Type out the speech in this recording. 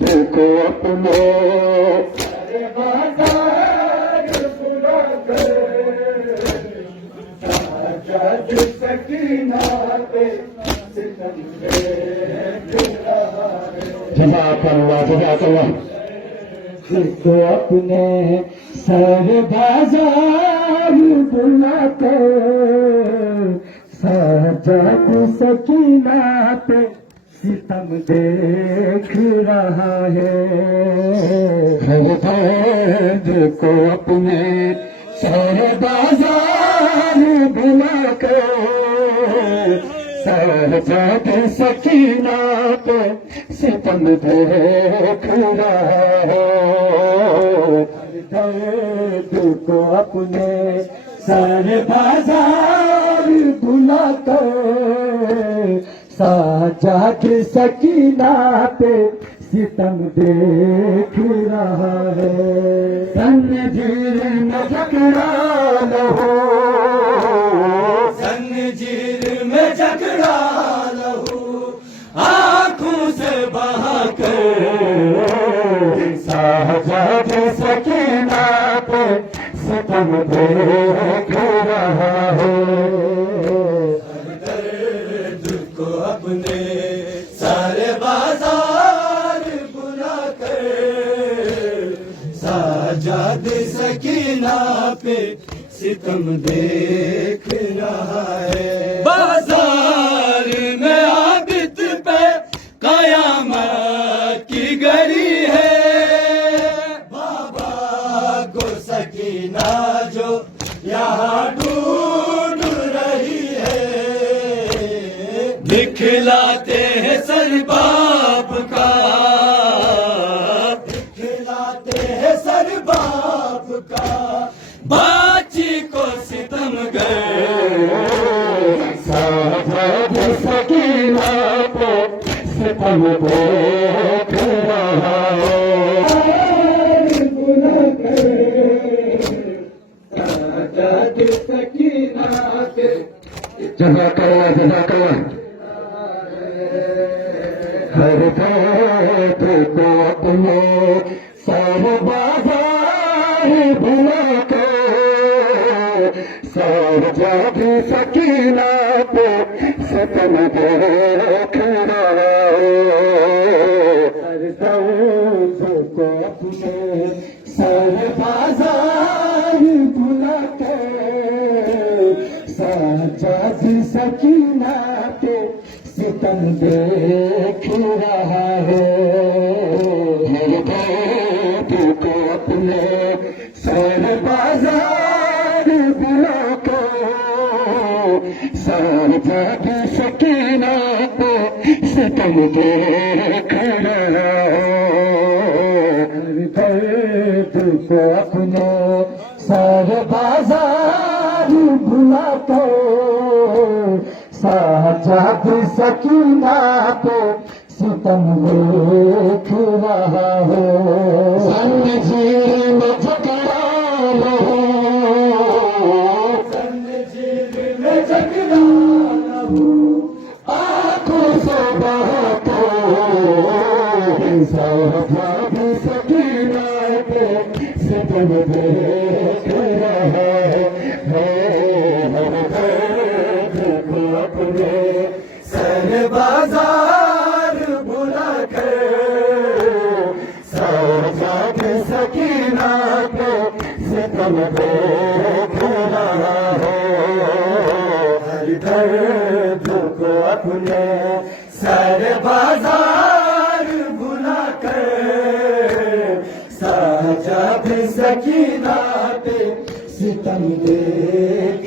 دیکھو اپنے جزاک اللہ جزاک اللہ کو اپنے سر بازار بلا کر سجاد سکینہ پہ ستم دیکھ رہا ہے درد کو اپنے سر بازار بلا کر سجاد سکینہ پہ ستم دیکھ رہا ہے درد کو اپنے سر بازار بلا کر سجاد سکینہ پہ ستم دیکھ رہا ہے زنجیر میں جکڑا لہو زنجیر میں جکڑا لہو آنکھوں سے بہا کر سجاد سکینہ پہ ستم دیکھ رہا ہے درد کو اپنے سارے بازار بلا کر سجاد سکینہ پہ ستم دیکھ رہا ہے بازار میں عابد پہ قیامت کی گھڑی ہے بابا کو سکینہ جو یہاں ڈھونڈ رہی ہے دکھلاتے ہیں سر باپ کا دکھلاتے ہیں سر باپ کا باچی کو ستم گئے سجاد سکینہ پہ ستم دیکھ رہا ہے جزاک اللہ جزاک اللہ ہر درد کو اپنے سر بازار بلا کر سجاد سکینہ پہ ستم دیکھ رہا ہے ہر درد کو اپنے سر بازار بلا کر سجاد سکینہ پہ ستم دیکھ رہا ہے ہر درد کو اپنے سر بازار بلا کر سجاد سکینہ پہ ستم دیکھ رہا ہے درد کو اپنے سر بازار بلا کر سجاد سکینہ پہ ستم دیکھ رہا ہے زنجیر میں جکڑا لہو زنجیر میں جکڑا لہو آنکھوں سے بہا کر سجاد سکینہ پہ ستم دیکھ رہا ہے ہر درد کو اپنے سر بازار بلا کر سجاد سکینہ پہ ستم دیکھ رہا ہے ہر درد کو اپنے سر بازار بلا کر سجاد سکینہ پہ ستم دیکھ